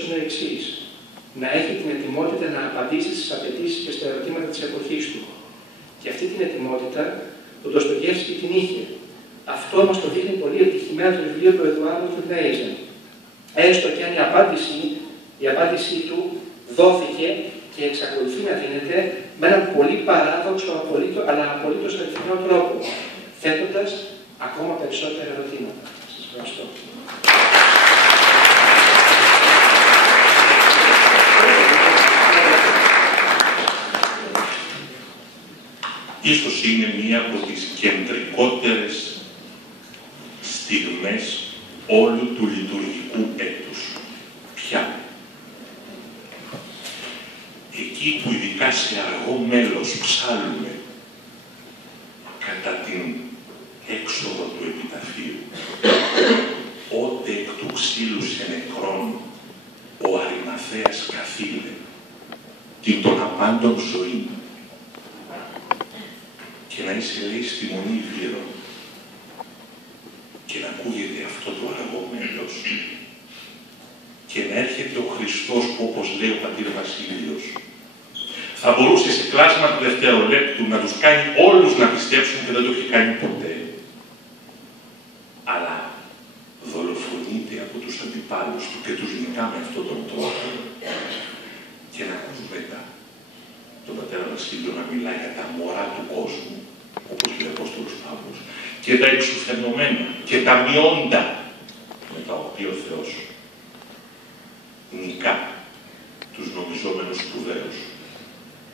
είναι ο εξής. Να έχει την ετοιμότητα να απαντήσει στις απαιτήσεις και στα ερωτήματα της εποχής του. Και αυτή την ετοιμότητα ο Ντοστογεύσκι την είχε. Αυτό μας το δείχνει πολύ επιτυχημένα το βιβλίο του Εδουάρδου του Νέιζεν. Έστω και αν η απάντησή του δόθηκε και εξακολουθεί να δίνεται με έναν πολύ παράδοξο αλλά απολύτως αληθινό τρόπο, θέτοντας ακόμα περισσότερα ερωτήματα. Σας ευχαριστώ. Ίσως είναι μία από τις κεντρικότερες στιγμές όλου του λειτουργικού έτους. Ποια? Εκεί που ειδικά σε αργό μέλος ψάλλουμε κατά την έξοδο του επιταφείου, ότε εκ του ξύλου σε νεκρόν ο Αριμαθέας καθήλε την των απάντων ζωή και να είσαι, λέει, στη μονή βύρων και να ακούγεται αυτό το αργό μέλος και να έρχεται ο Χριστός που, όπως λέει ο πατήρ Βασίλειος, θα μπορούσε σε κλάσμα του δευτερολέπτου να τους κάνει όλους να πιστέψουν και δεν το έχει κάνει ποτέ. Αλλά δολοφονείται από τους αντιπάλους του και τους νικά με αυτόν τον τρόπο. Και να ακούς μετά τον πατέρα Βασίλειο να μιλάει για τα μωρά του κόσμου, όπως λέει ο Απόστολος Παύλος, και τα εξουθενωμένα και τα μειόντα με τα οποία ο Θεός νικά τους νομιζόμενους σπουδαίους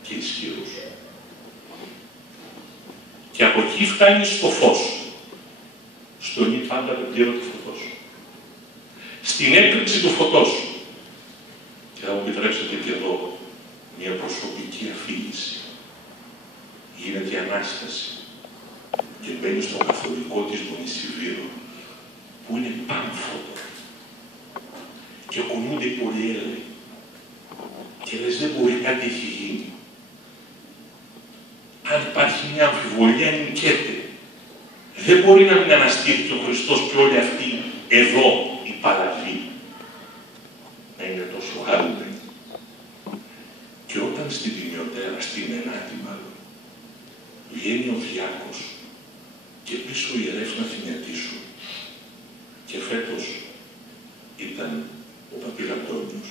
και ισχυρούς. Και από εκεί φτάνει στο φως. Στο νη πάντα πλήρωτη φωτός. Στην έκρηξη του φωτός. Και θα μου επιτρέψετε και εδώ μια προσωπική αφήγηση. Γίνεται η Ανάσταση και μπαίνει στο καθολικό της Μονησιβήρου, που είναι πάμφωτο. Και κουνούνται οι πολυέλαιοι. Και λες, δεν μπορεί, κάτι έχει γίνει. Αν υπάρχει μια αμφιβολία, νικέται. Δεν μπορεί να μην αναστήθηκε ο Χριστός και όλοι αυτοί εδώ οι παλαβοί να είναι τόσο χαρούμενοι. Και όταν στην Τιμιωτέρα, στην Ενάτη μάλλον, βγαίνει ο Διάκος και πίσω ο ιερεύς να θυμιατήσουν. Και φέτος ήταν ο πατήρ Αντώνιος.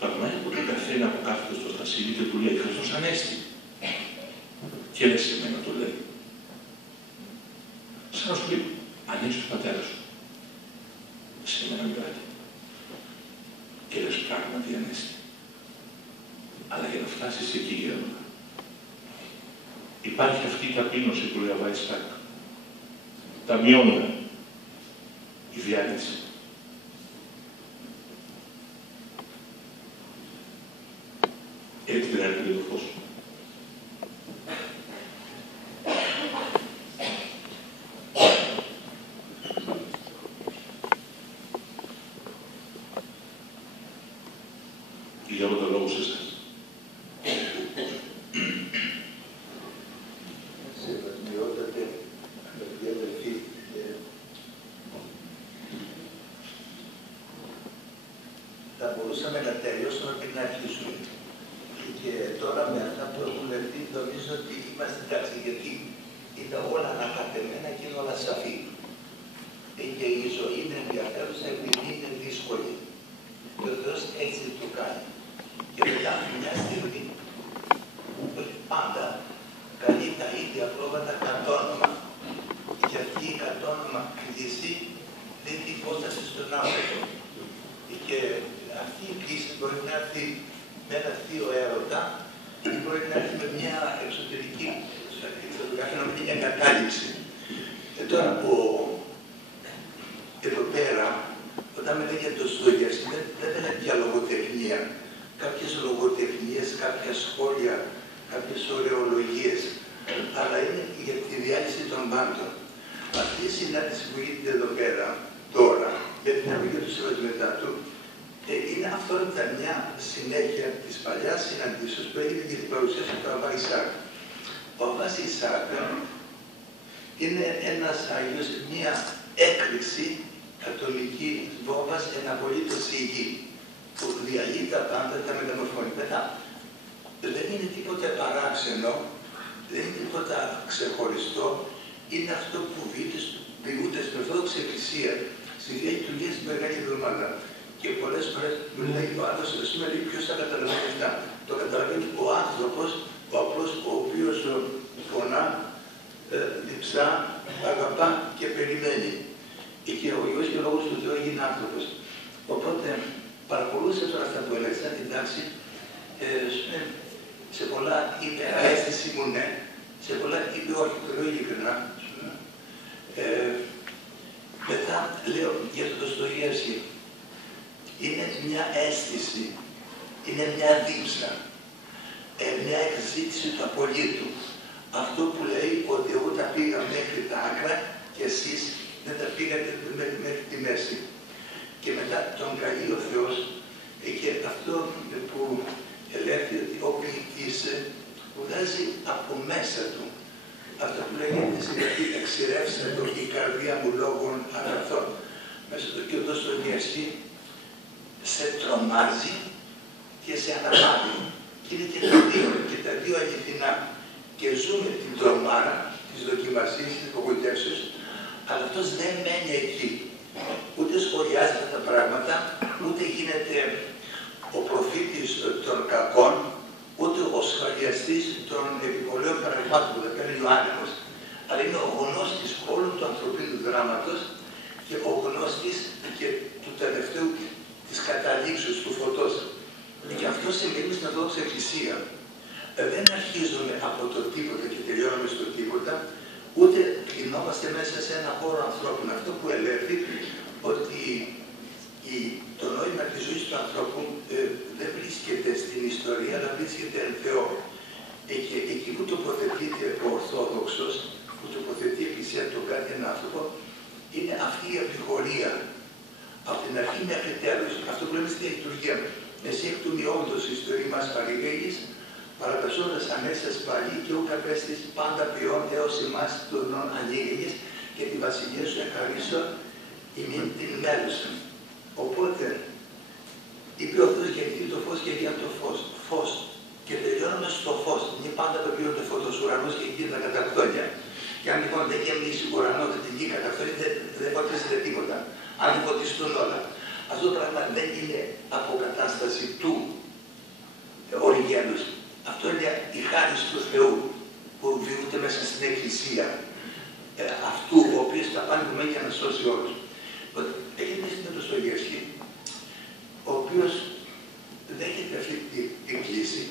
Ταγμάει από τον καθένα που κάθεται στο στασίλι και του λέει «Χριστός Ανέστη». Και λες εμένα το λέει. Σαν να σου πει «Ανέστη ο πατέρας σου». Σε εμένα μιλάει. Και λες πράγματι Ανέστη. Αλλά για να φτάσεις εκεί γέροντα, υπάρχει αυτή η ταπείνωση που λέει Αβαϊστάκ. Τα μειώντα. Η διάρκεια. Έτσι δεν έρχεται το φως. Για όλο το λόγο σε εσάς. Σεβασμιότατε, αγαπητοί αδελφοί, θα μπορούσαμε να τελειώσουμε από την αρχή σου. Και τώρα με αυτά που έχουν λεφτεί νομίζω ότι είμαστε εντάξει, γιατί είναι όλα ανακατεμένα και είναι όλα σαφή. Και η ζωή είναι ενδιαφέρουσα επειδή είναι δύσκολη. Και ο Θεός έτσι το κάνει. Και μετά μια στιγμή που πάντα καλεί τα ίδια πρόβατα κατόνομα. Και αυτή η κατόνομα κλίση δίνει υπόσταση στον άνθρωπο. Και αυτή η κλίση μπορεί να έρθει με ένα θείο έρωτα ή μπορεί να έρθει με μια εξωτερική εγκατάλειψη. Τώρα που εδώ πέρα, όταν μιλάει για το Ντοστογεύσκι, δεν είναι πια λογοτεχνία. Κάποιες λογοτεχνίες, κάποια σχόλια, κάποιες ωρεολογίες, αλλά είναι για τη διάλυση των πάντων. Αυτή η συνάντηση που γίνεται εδώ πέρα, τώρα, με την ευλογία του Σεβασμιωτάτου, είναι αυτόματα μια συνέχεια της παλιάς συναντήσεως που έγινε για την παρουσίαση του Αββά Ισάκ. Ο Αββάς Ισάκ είναι ένας Άγιος, μια έκρηξη καθολική βόμβας εν απολύτως υγιή, που διαλύει τα πάντα, τα μεταμορφώνει. Μετά, δεν είναι τίποτα παράξενο, δεν είναι τίποτα ξεχωριστό, είναι αυτό που βιούται στην Ορθόδοξη Εκκλησία, στη διαλειτουργία στη Μεγάλη Εβδομάδα. Και πολλές φορές μου λέει ο άλλος, ας πούμε, ποιος θα καταλαβαίνει αυτά. Το καταλαβαίνει ο άνθρωπος, ο απλός, ο οποίος φωνά, διψά, αγαπά και περιμένει. Και ο Υιός και ο Λόγος του Θεού έγινε άνθρωπος. Οπότε παρακολούθησε τώρα αυτά που έλεγα, εντάξει, σε πολλά είπε αίσθηση μου ναι, σε πολλά είπε όχι, το λέω ειλικρινά. Μετά λέω για το Ντοστογεύσκι, είναι μια αίσθηση, είναι μια δίψα, μια εκζήτηση του απολύτου. Αυτό που λέει ότι εγώ τα πήγα μέχρι τα άκρα και εσείς δεν τα πήγατε μέχρι τη μέση. Και μετά τον καλεί ο Θεός και αυτό που ελέγχει ότι ο ποιητής βγάζει από μέσα του αυτό που λέγεται στην αρχή εξηρεύσε το η καρδία μου λόγων αγαθών. Μέσα στο και ο Ντοστογεύσκι σε τρομάζει και σε αναπαύει. Και είναι και τα δύο αληθινά. Και ζούμε την τρομάρα της δοκιμασίας, της απογοητεύσεως, αλλά αυτός δεν μένει εκεί. Ούτε σχολιάζει αυτά τα πράγματα, ούτε γίνεται ο προφήτης των κακών, ούτε ο σχολιαστής των επιπολέων παραγμάτων που τα παίρνει ο άνεμος. Αλλά είναι ο γνώστης όλου του ανθρωπίνου δράματος και ο γνώστης και του τελευταίου της καταλήξεως του φωτός. Και αυτό συμβαίνει στην Ορθόδοξη Εκκλησία. Δεν αρχίζουμε από το τίποτα και τελειώνουμε στο τίποτα, ούτε κλεινόμαστε μέσα σε ένα χώρο ανθρώπων. Αυτό που ελέγχει ότι το νόημα της ζωής του ανθρώπου δεν βρίσκεται στην ιστορία, αλλά βρίσκεται εν Θεό. Εκεί που τοποθετείται ο Ορθόδοξος, που τοποθετεί η Εκκλησία τον κάθε άνθρωπο, είναι αυτή η απειγορία. Από την αρχή μέχρι τέλος. Αυτό που λέμε στη λειτουργία. Εσύ εκ του μειόντος η ιστορία μας παρηγαγής, παραπεσώντας αμέσως πάλι και ούκα πέστης πάντα ποιόν έως εμάς του νόν ανοίγαγες και τη βασιλεία σου ευχαρίσω ημίν την μέλουσαν. Οπότε, είπε ο Θεός γιατί το φως και για το φως. Φως. Και τελειώνουμε στο φως. Είναι πάντα το οποίο το φωτός ουρανός και εκεί τα κατακτόνια. Και αν λοιπόν δεν γεμίσει ο ουρανός και την γη κατακτόνια, δεν φωτίζεται τίποτα. Αν δεν φωτιστούν όλα. Αυτό το πράγμα δεν είναι αποκατάσταση του οριγένους. Αυτό είναι η χάρη του Θεού που βιούται μέσα στην Εκκλησία. Αυτού ο οποίος τα πάνε που για να σώσει όλους. Έχει μια στην Ντοστογεύσκι, ο οποίος δέχεται αυτή την κλίση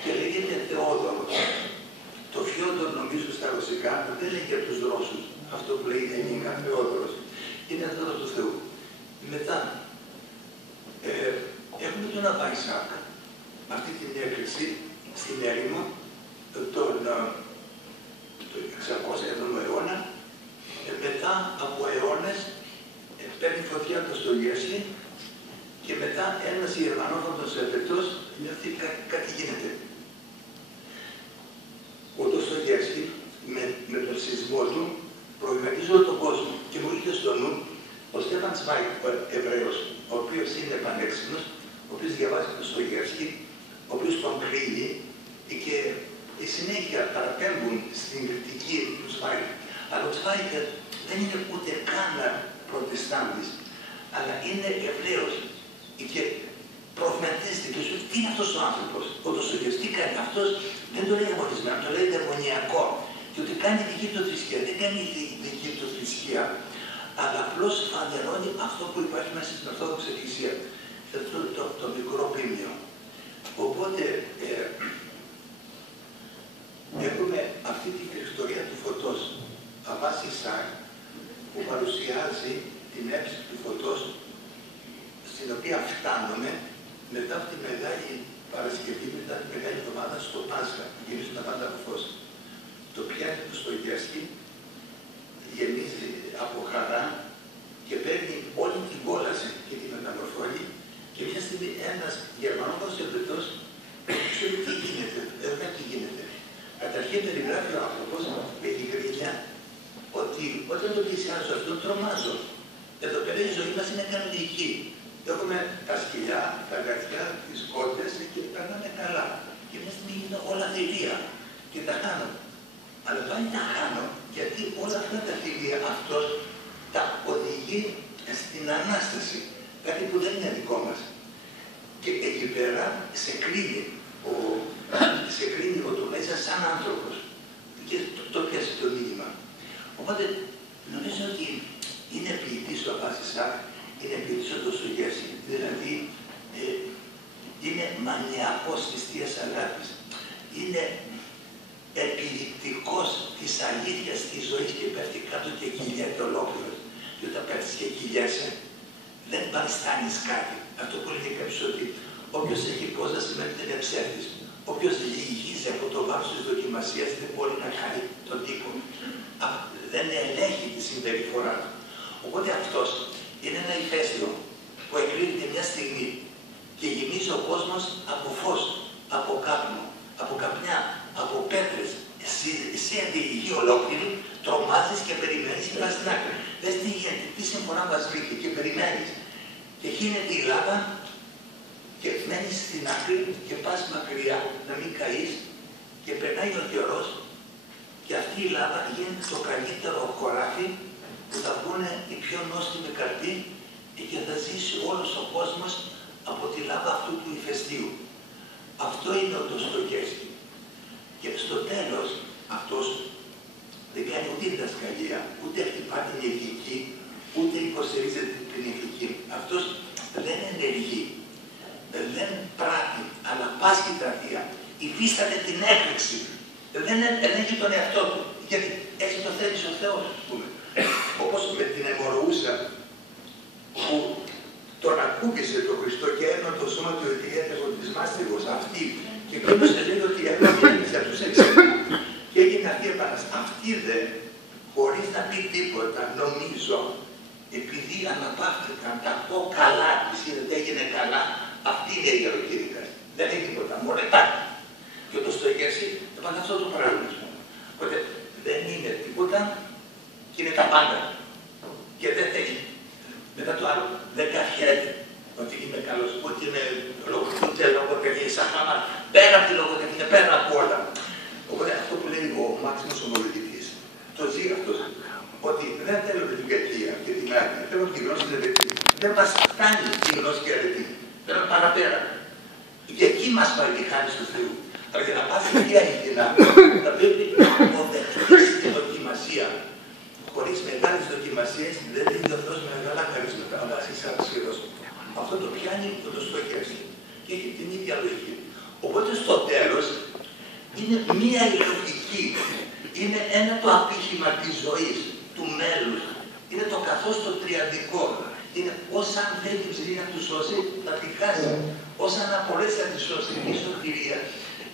και λέγεται Θεόδωρος. Το Φιόντορ νομίζω στα ρωσικά δεν λέει για τους Ρώσους. Αυτό που λέει ελληνικά Θεόδωρος. Είναι Θεόδωρος του Θεού. Μετά έχουμε τον Αβαϊσάκ, αυτή την έκρηξη στην έρημο τον 607ο αιώνα. Μετά από αιώνες παίρνει φωτιά το Ντοστογεύσκι και μετά ένας Γερμανόφωνος Ελβετός νιώθει κάτι γίνεται. Ο Ντοστογεύσκι με τον σεισμό του προβληματίζει όλο τον κόσμο και μου ήρθε στο νου ο Στέφαν Σμάικ, ο Εβραίος, ο οποίος είναι πανέξυπνος, ο οποίος διαβάζει τον Ντοστογεύσκι, ο οποίος τον κρίνει και συνέχεια παραπέμπουν στην κριτική του Σμάικ. Αλλά ο Σμάικ δεν είναι ούτε καν προτεστάντης, αλλά είναι Εβραίος και προβληματίζεται και σου λέει τι είναι αυτός ο άνθρωπος, ο Ντοστογεύσκι, τι κάνει αυτός, δεν το λέει αγωνισμένο, το λέει δαιμονιακό. Και ότι κάνει δική του θρησκεία, δεν κάνει δική του θρησκεία, αλλά απλώς φανερώνει αυτό που υπάρχει μέσα στην Ορθόδοξη Εκκλησία. Σε αυτό το μικρό πίμνιο. Οπότε έχουμε αυτή την ιστορία του φωτός. Αβάση Σάκ, που παρουσιάζει την έψη του φωτός, στην οποία φτάνουμε μετά από τη Μεγάλη Παρασκευή, μετά τη Μεγάλη Εβδομάδα στο Πάσχα, που γυρίζουν τα πάντα από φως. Το πιάνει το Ντοστογεύσκι, γεμίζει από χαρά και παίρνει όλη την κόλαση και την μεταμορφώνει και μια στιγμή ένας Γερμανόφωνος Ελβετός σου λέει τι γίνεται, εδώ τι γίνεται. Καταρχήν περιγράφει ο άνθρωπος με την γκρίνια ότι όταν το πλησιάζω αυτόν τρομάζω. Εδώ πέρα η ζωή μας είναι κανονική. Έχουμε τα σκυλιά, τα γατιά, θηλία και τα χάνω. Αλλά πάλι τα χάνω γιατί όλα αυτά τα θηλία αυτός τα οδηγεί στην Ανάσταση. Κάτι που δεν είναι δικό μας. Και εκεί πέρα σε κρίνει ο Τουρμέζας σαν άνθρωπος. Και το πιάσει το μήνυμα. Οπότε νομίζω ότι είναι ποιητής ο Βασισάκ, είναι ποιητής ο Ντοστογεύσκη. Δηλαδή είναι μανιακός της Θείας Αγάπης. Είναι επιδεικτικός της αλήθειας της ζωής και πέφτει κάτω και κυλιέται ολόκληρος. Και όταν πέφτεις και κυλιέσαι, δεν παριστάνεις κάτι. Αυτό που λέει κάποιος ότι όποιος έχει πόζα σημαίνει ότι είναι ψεύτης. Όποιος λυγίζει από το βάρος της δοκιμασίας δεν μπορεί να κάνει τον τύπο. Δεν ελέγχει τη συμπεριφορά του. Οπότε αυτός είναι ένα ηφαίστειο που εκρίνεται μια στιγμή και γεμίζει ο κόσμος από φως, από κάπνο, από καπνιά, από πέτρες. Εσύ αντιληγεί ολόκληρη, τρομάζεις και περιμένεις και πας στην άκρη. Δες τι γίνεται, τι συμφωνά μας βρήκε και περιμένεις. Και γίνεται η λάβα και μένεις στην άκρη και πας μακριά να μην καείς και περνάει ο καιρός και αυτή η λάβα γίνεται το καλύτερο χωράφι που θα βγουν οι πιο νόστιμοι καρποί και θα ζήσει όλος ο κόσμος από τη λάβα αυτού του ηφαιστείου. Αυτό είναι ο Ντοστογεύσκη. Και στο τέλος αυτός δεν κάνει ούτε διδασκαλία, ούτε χτυπά την ηθική, ούτε υποστηρίζεται την ηθική. Αυτός δεν ενεργεί, δεν πράττει, αλλά πάσχει τα θεία. Υφίσταται την έκρηξη. Δεν ελέγχει τον εαυτό του. Γιατί έτσι το θέλει ο Θεός, ας πούμε. Όπως με την αιμορροούσα που τον ακούμπησε το Χριστό και ένω το σώμα του ιδιαίτερο της μάστιγος αυτή. Και εκείνος λέει ότι έπρεπε τους εξαιρετικούς. Και έγινε αυτή η επανάσταση. Αυτή δε, χωρίς να πει τίποτα, νομίζω, επειδή αναπαύτηκαν τα πω καλά, της είδατε έγινε καλά, αυτή είναι η ιεροκήρυκα. Δεν έχει τίποτα, μόνο υπάρχει. Και ο Ντοστογεύσκη έπαθε αυτό το παράδειγμα. Οπότε δεν είναι τίποτα και είναι τα πάντα. Και δεν θέλει. Μετά το άλλο δεν καφιέται ότι είμαι καλός, ούτε είναι λογοτεχνία, σαν χάμα, πέρα από τη λογοτεχνία, πέρα από όλα. Οπότε αυτό που λέει ο Μάξιμος ο Μολοδητής, το ζει αυτός, ότι δεν θέλω την κακία και την άδεια, θέλω τη γνώση την αρετή. Δεν μας φτάνει η γνώση και η αρετή. Θέλω παραπέρα. Και εκεί μας πάρει τη χάρη του Θεού. Αλλά για να πας εκεί αληθινά, θα πρέπει να αποδεχτείς τη δοκιμασία. Χωρίς μεγάλες δοκιμασίες δεν δίνει ο Θεός μεγάλα χαρίσματα. Αλλά εσείς σχεδόν. Αυτό το πιάνει ο Ντοστογεύσκη και έχει την ίδια λογική. Οπότε στο τέλος είναι μία λογική. Είναι ένα το απήχημα της ζωής, του μέλους. Είναι το καθώς το τριαντικό. Είναι όσα αν δεν την ψηλή να του σώσει, θα τη χάσει. Όσα αν απολέσει να τη σώσει, η σωτηρία.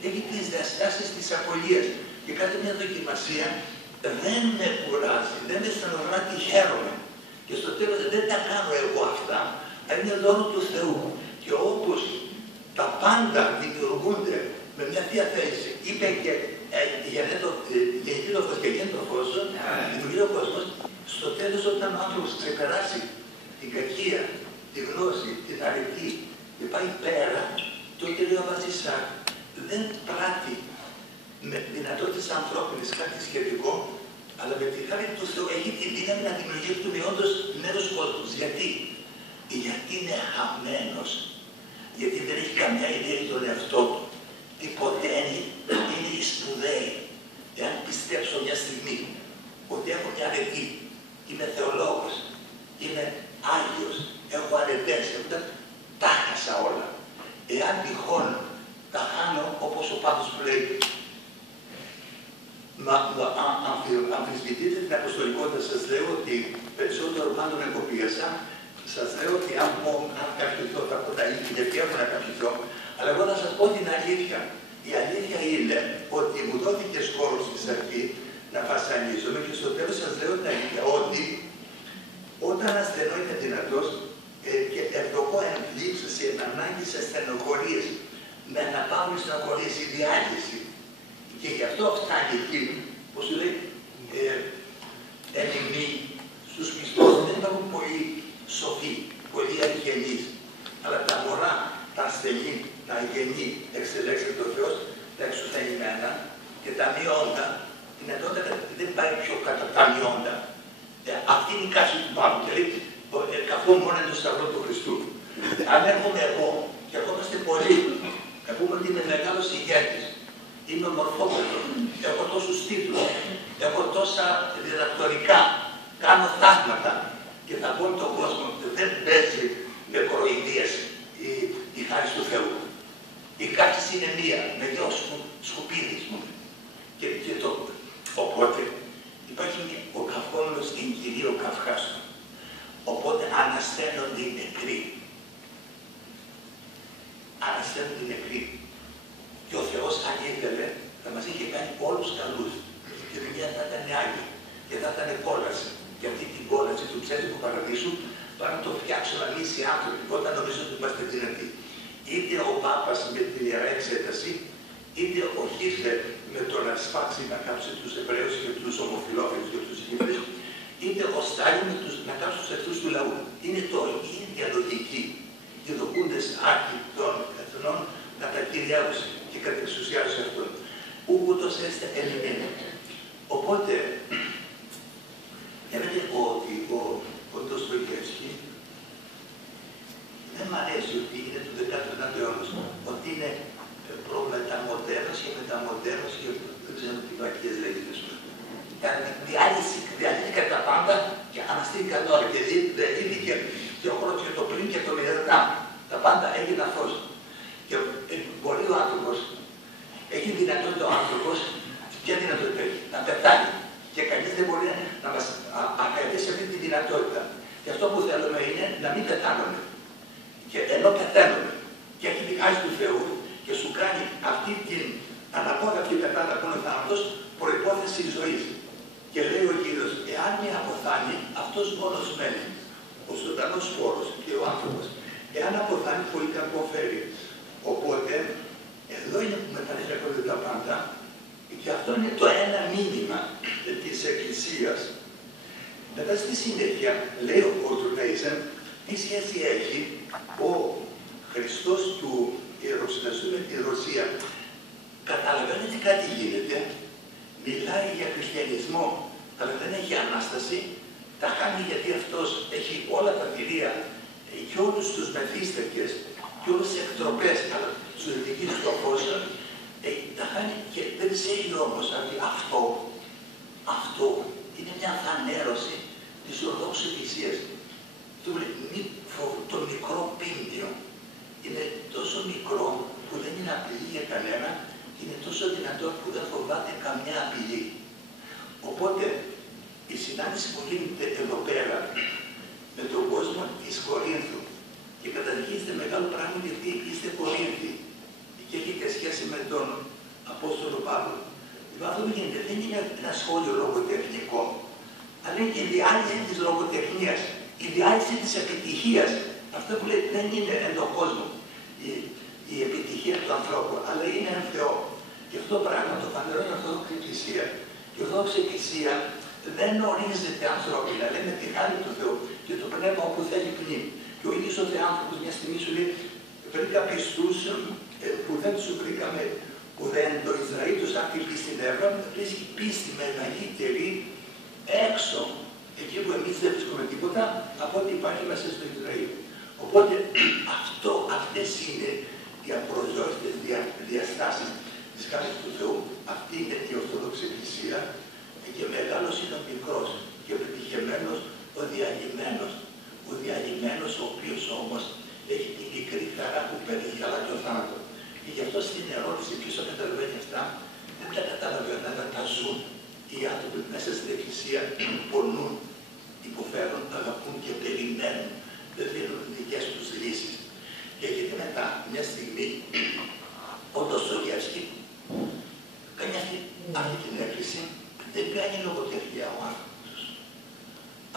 Έχει τις διαστάσεις της απολίας. Και κάθε μια δοκιμασία δεν με κουράζει, δεν με αισθανογράφει, χαίρομαι. Και στο τέλος δεν τα κάνω εγώ αυτά, αλλά είναι δώρο του Θεού. Και όπως τα πάντα δημιουργούνται με μια θεία θέληση, είπε και γεννηθεί το φως και γίνει το φως, δημιουργεί ο κόσμος, στο τέλος όταν ο άνθρωπος ξεπεράσει την κακία, τη γνώση, την αρετή και πάει πέρα, τότε λέει ο Βασισάκ, δεν πράττει με δυνατότητες ανθρώπινες κάτι σχετικό, αλλά με τη χάρη του Θεού έχει τη δύναμη να δημιουργεί του όντως μέρος κόσμος. Γιατί? Γιατί είναι χαμένος. Γιατί δεν έχει καμιά ιδέα για τον εαυτό του. Τίποτε είναι οι σπουδαίοι. Εάν πιστέψω μια στιγμή ότι έχω μια αρετή, είμαι θεολόγος, είμαι Άγιος, έχω αρετές, τα χάσα όλα. Εάν τυχόν τα χάνω όπως ο Πάπας που λέει, αμφισβητείτε την αποστολικότητα, σας λέω ότι περισσότερο πάντων εγκοπίασα, σας λέω ότι αν καπιθώ, θα πω τα ίδια να καπιθώ, αλλά εγώ θα σας πω την αλήθεια. Η αλήθεια είναι ότι μου δόθηκε χώρος στην αρχή να βασανίζομαι και στο τέλος σας λέω την αλήθεια, ότι όταν ασθενώ είναι δυνατός και ευδοκώ εμβλήψεις, ανάγκη σε στενοχωρίες, με αναπαύλη στενοχωρίες, η διάλυση. Και γι' αυτό φτάνει εκεί, όπως σου λέει, ελεημοί στους πιστούς. Δεν υπάρχουν πολύ σοφοί, πολύ αγενείς. Αλλά τα μωρά, τα ασθενή, τα αγενή, εξελέξτε το Θεός, τα εξουθενημένα και τα μειώντα, δυνατότητα δεν πάει πιο κάτω από τα μειώντα. Αυτή είναι η κάση του Παύλου, δηλαδή καθόμουν μόνο εντός σταυρό του Χριστού. Αν έρχομαι εγώ και ερχόμαστε πολλοί, να πούμε ότι είμαι μεγάλος ηγέτης, είμαι ομορφόπεδος, έχω τόσους τίτλους, έχω τόσα διδακτορικά, κάνω θαύματα και θα πω τον κόσμο ότι δεν παίζει με κοροϊδίες η χάρη του Θεού. Η κάρτης είναι μία, με δυο σκουπίδες μου. Οπότε υπάρχει ο καυχόμενος στην κυρίω Καυχάστο. Οπότε ανασταίνονται οι νεκροί. Ανασταίνονται οι νεκροί. Και ο Θεός αν ήθελε θα μας είχε κάνει όλους καλούς. Και η δουλειά θα ήταν άγια και θα ήταν κόλαση. Και αυτή την κόλαση του ψεύτικου παραδείσου τώρα να το φτιάξουν εμείς οι άνθρωποι όταν νομίζω ότι είμαστε δυνατοί. Είτε ο Πάπας με την Ιερά Εξέταση, είτε ο Χίτλερ με το να σπάξει να κάψει τους Εβραίους και τους ομοφυλόφιλους και τους γύφτες, είτε ο Στάλιν να κάψει τους εχθρούς του λαού. Είναι το ίδια λογική. Οι δοκούντες άρχοι των εθνών να τα κυριάζουν και κατεξουσιάζουν αυτόν. Ούτως έστε Ελληνένα. Οπότε, έλεγε ότι ο Ντοστογεύσκι δεν μ' αρέσει ότι είναι του 19ου αιώνα, ότι είναι προμεταμοντέρνος και μεταμοντέρνος και δεν ξέρω τι βακίες λέγεται. Διαλύθηκαν τα πάντα και αναστήθηκαν τώρα και διαλύθηκε και ο χρόνος και το πριν και το μετά. Τα πάντα έγιναν φως. Και μπορεί ο άνθρωπος, έχει δυνατότητα ο άνθρωπος, ποια δυνατότητα έχει, να πεθάνει. Και κανείς δεν μπορεί να μας ακαλέσει αυτή τη δυνατότητα. Και αυτό που θέλουμε είναι να μην πεθάνουμε. Και ενώ πεθαίνουμε και έχει τη χάρη του Θεού και σου κάνει αυτή την αναπόδευτη πεθάνα που είναι ο θάνατος προϋπόθεση ζωής. Και λέει ο Κύριος, εάν μια αποθάνει, αυτός μόνος μένει. Ο ζωντανός χώρος και ο άνθρωπος. Εάν αποθάνει, πολύ κακό φέρει. Οπότε, εδώ είναι που μεταφέρονται τα πάντα και αυτό είναι το ένα μήνυμα της Εκκλησίας. Μετά στη συνέχεια, λέει ο Κόρτουρνέισεν, τι σχέση έχει ο Χριστός του Ιεροσυναστού με τη Ρωσία. Καταλαβαίνετε κάτι γίνεται, μιλάει για χριστιανισμό, αλλά δεν έχει Ανάσταση, τα χάνει γιατί αυτός έχει όλα τα θηρία και όλους τους μεθύστακες και όλες τις εκτροπές, αλλά τους δικείς του Απόστολ, τα χάνει και δεν ξέρει όμως ότι αυτό είναι μια φανέρωση της Ορθόδοξης Εκκλησίας. Το μικρό πίνδιο είναι τόσο μικρό που δεν είναι απειλή για κανένα και είναι τόσο δυνατό που δεν φοβάται καμιά απειλή. Οπότε η συνάντηση που γίνεται εδώ πέρα με τον κόσμο της Κορίνθου και καταρχίζεται μεγάλο πράγμα γιατί είστε Κορίνθοι και έχετε σχέση με τον Απόστολο Παύλο. Λοιπόν, αυτό που γίνεται δεν είναι ένα σχόλιο λογοτεχνικό, αλλά είναι και η διάλυση της λογοτεχνίας, η διάλυση της επιτυχίας. Αυτό που λέει δεν είναι εν τον κόσμο η επιτυχία του ανθρώπου, αλλά είναι εν Θεό. Και αυτό το πράγμα το φανερώνει η Ορθόδοξη Εκκλησία. Η Ορθόδοξη Εκκλησία δεν ορίζεται ανθρώπινα, λέει με τη χάρη του Θεού και το πνεύμα όπου θέλει πνίγει. Και ο ίδιος ο Θεάνθρωπος μια στιγμή σου λέει: βρήκα πιστούς που δεν τους βρήκαμε, που δεν το Ισραήλ τους άκουγε στην Ευρώπη, βρίσκει πίστη μεγαλύτερη έξω, εκεί που εμείς δεν βρίσκουμε τίποτα, από ό,τι υπάρχει μέσα στο Ισραήλ. Οπότε αυτές είναι οι απροσδόκητες διαστάσεις της χάρης του Θεού. Αυτή είναι η Ορθόδοξη Εκκλησία και μεγάλος είναι ο μικρός και πετυχημένος ο διαλυμένος. Ο διαλυμένος ο οποίος όμως έχει την μικρή χαρά που παίρνει αλλά και ο θάνατο. Και γι' αυτό στην ερώτηση ποιος το καταλαβαίνει αυτά, δεν τα καταλαβαίνουν, αλλά τα ζουν. Οι άνθρωποι μέσα στην Εκκλησία πονούν, υποφέρουν, αγαπούν και περιμένουν. Δεν δίνουν δικές τους λύσεις. Και γιατί μετά, μια στιγμή, ο Ντοστογεύσκι κάνει αυτή την έκκληση, δεν κάνει λογοτεχνία ο άνθρωπος.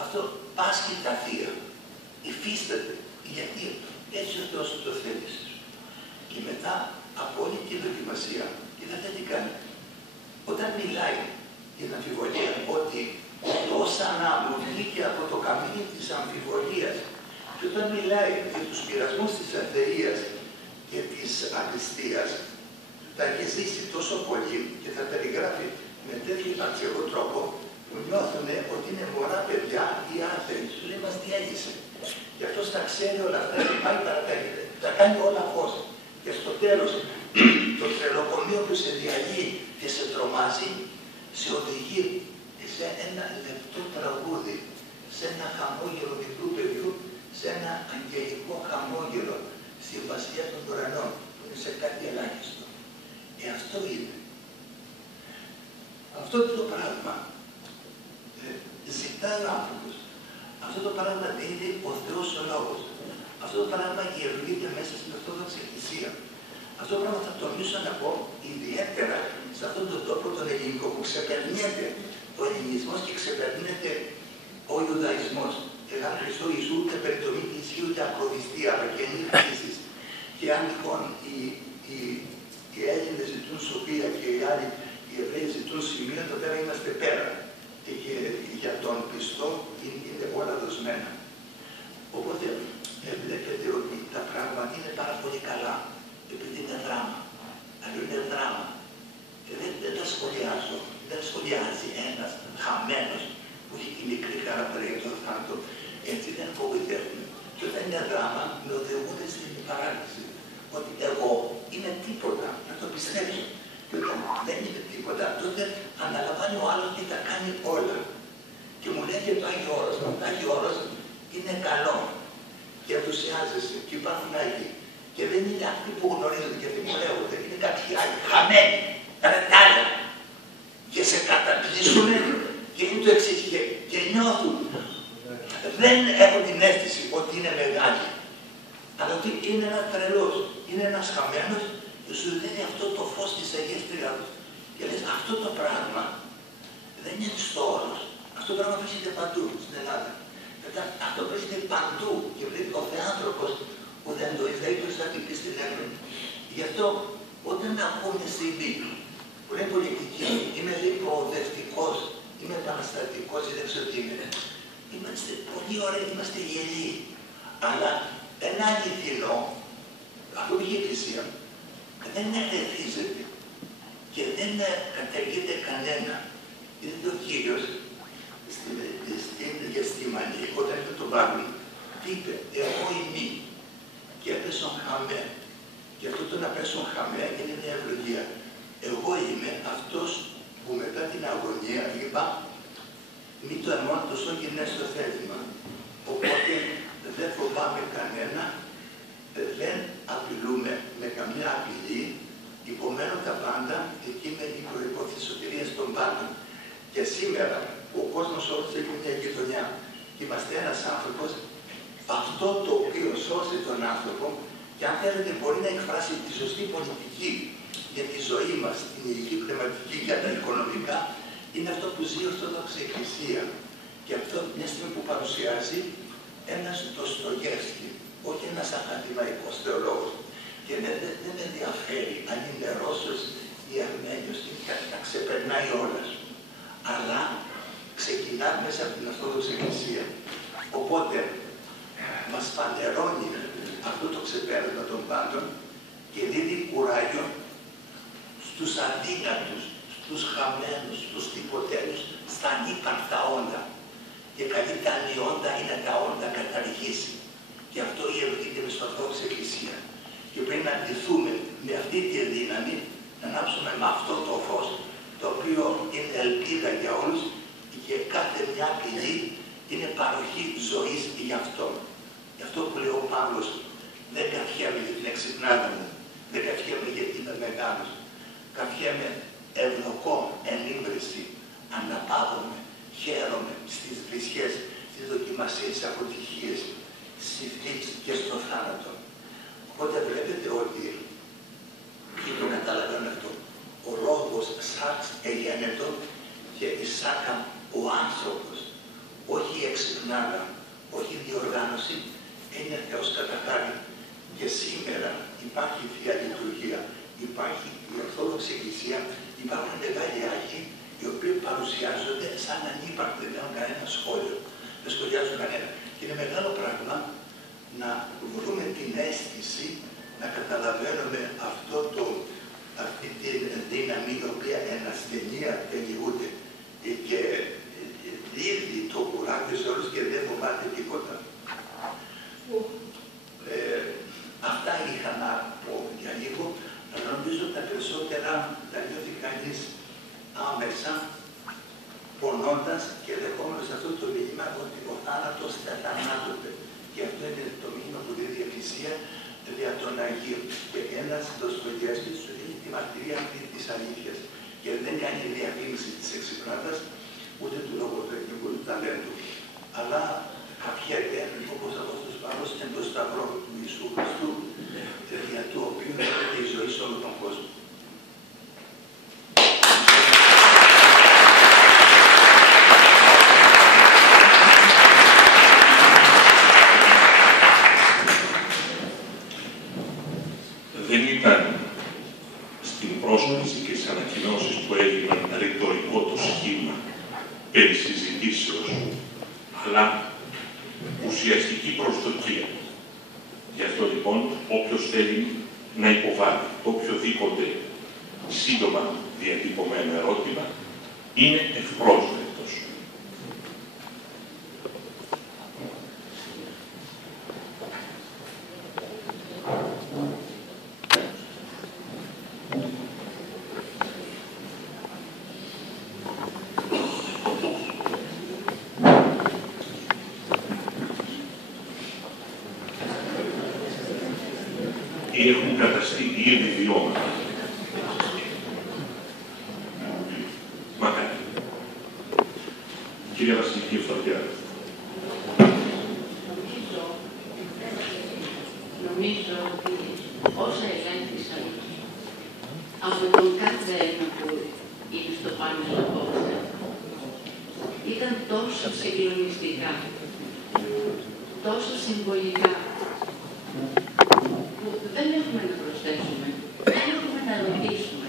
Αυτό πάσχει τα θεία, υφίσταται, γιατί έτσι ο Θεός το θέλησε. Και μετά από όλη τη δοκιμασία, είδατε τι κάνει. Όταν μιλάει για την αμφιβολία, ότι τόσα να μου βγήκε από το καμίνι της αμφιβολίας, και όταν μιλάει για τους πειρασμούς της αθείας και της αριστείας, τα έχει ζήσει τόσο πολύ και θα περιγράφει με τέτοιο υπαρξιακό τρόπο που νιώθουν ότι είναι μωρά παιδιά ή άθεοι. Σου λέει, μας διέλυσε. Και αυτός τα ξέρει όλα αυτά και πάει παραπέμπει. Τα κάνει όλα φως. Και στο τέλος, το τρελοκομείο που σε διαλύει και σε τρομάζει, σε οδηγεί σε ένα λεπτό τραγούδι, σε ένα χαμόγελο μικρού παιδιού, σε ένα αγγελικό χαμόγελο στη βασιλεία των ουρανών, που είναι σε κάτι ελάχιστο. Αυτό είναι. Αυτό το πράγμα ζητάει ο άνθρωπος. Αυτό το πράγμα δίνει ο Θεός ο Λόγος. Αυτό το πράγμα γερουργείται μέσα στην Ορθόδοξη Εκκλησία. Αυτό το πράγμα θα τονίσω να πω ιδιαίτερα σε αυτόν τον τόπο τον ελληνικό που ξεπερνιέται ο ελληνισμός και ξεπερνιέται ο Ιουδαϊσμός. Εάν Χριστό Ιησού ούτε περιτομή τη ισχύει ούτε ακροδιστία, αλλά και ενίσχυση. Και αν λοιπόν οι Έλληνες ζητούν σοφία και οι άλλοι οι Εβραίοι ζητούν σημεία, εδώ πέρα είμαστε πέρα. Και για τον πιστό είναι όλα δοσμένα. Οπότε βλέπετε ότι τα πράγματα είναι πάρα πολύ καλά, επειδή είναι δράμα. Αλλά είναι δράμα. Και δεν τα σχολιάζω. Δεν σχολιάζει ένας χαμένος που έχει τη μικρή χαρά για τον θάνατο. Έτσι δεν φοβηθούν. Και όταν είναι δράμα, με οδηγούνται στην παράλυση. Ότι εγώ είμαι τίποτα, να το πιστέψω. Και όταν δεν είναι τίποτα, τότε αναλαμβάνει ο άλλος και τα κάνει όλα. Και μου λέει και το Άγιο Όρος. Το Άγιο Όρος είναι καλό. Και ενθουσιάζεσαι. Και υπάρχουν άλλοι. Και δεν είναι αυτοί που γνωρίζονται και αυτοί που λέγονται. Είναι κάποιοι άλλοι. Χαμένοι. Ρετάλια. Και σε καταπλήσουν και είναι το εξής. Και νιώθουν. Δεν έχουν την αίσθηση ότι είναι μεγάλοι. Αλλά ότι είναι ένας τρελός. Είναι ένας χαμένος και σου δίνει αυτό το φως της Αγίας Τριάδος. Και λες, αυτό το πράγμα δεν είναι στο όρος. Αυτό το πράγμα βρίσκεται παντού στην Ελλάδα. Αυτό βρίσκεται παντού και βλέπει ο Θεάνθρωπος που δεν το είδε, θα την πει στην Εύρο. Γι' αυτό όταν ακούμε στη Βίβλο που είναι πολιτική, είμαι λέει προοδευτικός, είμαι επαναστατικός, δεν ξέρω τι είμαι. Είμαστε πολύ ωραίοι, είμαστε γελοί. Αλλά ένα αληθινό, αυτό που είχε η Εκκλησία, δεν ερεθίζεται και δεν καταργείται κανένα. Είδατε ο Κύριος στην Γεστήμανη, όταν είπε τον Παύλο, είπε, εγώ είμαι και έπεσον χαμέ. Και αυτό το να πέσουν χαμέ είναι μια ευλογία. Εγώ είμαι αυτός που μετά την αγωνία είπα, μη το αρμόντος όχι είναι στο θέλημα. Οπότε δεν φοβάμαι κανένα, δεν απειλούμε με καμιά απειλή, υπομένω τα πάντα, εκεί με η προϋπόθεση σωτηρίας των πάντων. Και σήμερα ο κόσμος όλος έχει μια γειτονιά. Είμαστε ένας άνθρωπος, αυτό το οποίο σώσει τον άνθρωπο, και αν θέλετε μπορεί να εκφράσει τη σωστή πολιτική για τη ζωή μας, την ηλική πνευματική, για τα οικονομικά, είναι αυτό που ζει η Ορθόδοξη Εκκλησία. Και αυτό μια στιγμή που παρουσιάζει ένας Ντοστογεύσκι, όχι ένας ακαδημαϊκός θεολόγος. Και δεν με ενδιαφέρει αν είναι Ρώσος ή Αρμένιος, τα ξεπερνάει όλα. Αλλά ξεκινά μέσα από την Ορθόδοξη Εκκλησία. Οπότε μας φανερώνει αυτό το ξεπέρασμα των πάντων και δίνει κουράγιο στους αδύνατους, στους χαμένους, στους τυποτέλους, στα ανύπαρκτα όντα. Και καλεί τα ανιόντα ή να τα όντα καταργήσει. Και αυτό γερουργείται με στην Ορθόδοξη Εκκλησία. Και πρέπει να ντυθούμε με αυτή τη δύναμη, να ανάψουμε με αυτό το φως, το οποίο είναι ελπίδα για όλους και κάθε μια απειλή είναι παροχή ζωής για αυτόν. Γι' αυτό που λέει ο Παύλος, δεν καφιέμαι για την εξυπνάδα μου, δεν καφιέμαι γιατί είμαι μεγάλος. Καφιέμαι ευλογώ εν ύβριση, αναπαύομαι, χαίρομαι στις βρισιές, στις δοκιμασίες, στις αποτυχίες, στη θλίψη και στο θάνατο. Οπότε βλέπετε ότι, και το καταλαβαίνω αυτό, ο λόγος σάξ εγένετο και εισάκα ο άνθρωπος, όχι η εξυπνάδα, όχι η διοργάνωση, είναι Θεός κατά χάρη. Και σήμερα υπάρχει η Θεία Λειτουργία, υπάρχει η Ορθόδοξη Εκκλησία, υπάρχουν μεγάλοι άγιοι οι οποίοι παρουσιάζονται σαν ανύπαρκτοι, δεν έχουν κανένα σχόλιο, δεν σχολιάζουν κανένα. Και είναι μεγάλο πράγμα να βρούμε την αίσθηση, να καταλαβαίνουμε αυτή δύναμη η οποία εν ασθενεία τελειούται και δίδει το κουράγιο σε όλους και δεν φοβάται τίποτα. Αυτά είχα να πω για λίγο. Νομίζω τα περισσότερα τα νιώθει κανείς άμεσα, πονώντας και δεχόμενος αυτό το μήνυμα ότι ο θάνατος θανάτωται. Και αυτό είναι το μήνυμα που δίδει η Εκκλησία δια των Αγίων. Και ένας Δοστογεύσκης σου δίνει τη μαρτυρία αυτή της αλήθειας. Και δεν κάνει διαφήμιση της εξυπνάδας, ούτε του λογοτεχνικού του ταλέντου. Αλλά καπιέται, όπως Απόστολος Παύλος, εν το σταυρό του Ιησού Χριστού, για το οποίο δίνεται η ζωή σε όλο τον κόσμο. Δεν ήταν στην πρόσκληση και στις ανακοινώσεις που έγιναν ρητορικό το σχήμα περί συζητήσεως, αλλά ουσιαστική προσδοκία. Γι' αυτό λοιπόν όποιος θέλει να υποβάλει το οποιοδήποτε σύντομα διατυπωμένο ερώτημα είναι ευπρόσδεκτος. Ή έχουν καταστεί ήδη βιώματα. Μακάρι. Κυρία Βασιλική Ευσταθιάδη. Νομίζω ότι όσα ελέγχθησαν από τον κάθε ένα που είναι στο πάνελ απόψε ήταν τόσο συγκλονιστικά, τόσο συμβολικά, που δεν έχουμε να προσθέσουμε, δεν έχουμε να ρωτήσουμε,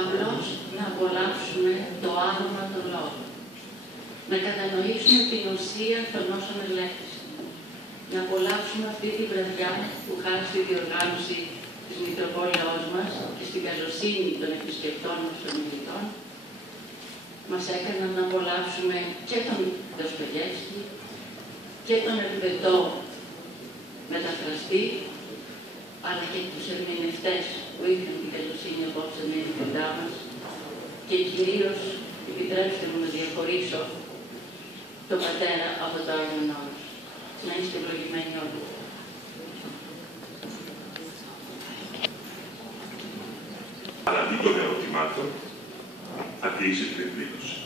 απλώς να απολαύσουμε το άρωμα των λόγων, να κατανοήσουμε την ουσία των όσων ελέγχθησαν, να απολαύσουμε αυτή τη βραδιά που χάρη στη διοργάνωση της Μητροπόλεως μας και στην καλοσύνη των επισκεπτών μας των μιλητών, μας έκαναν να απολαύσουμε και τον Δοστογεύσκη και τον Ελβετό μεταφραστή, αλλά και τους ερμηνευτές που είχαν την καλοσύνη απόψε να είναι κοντά μας και κυρίως, επιτρέψτε μου να διαχωρίσω τον πατέρα από το Άγιον Όρος. Να είστε ευλογημένοι όλοι. Παραδεί των ερωτημάτων, θα κλείσει την εκδήλωση.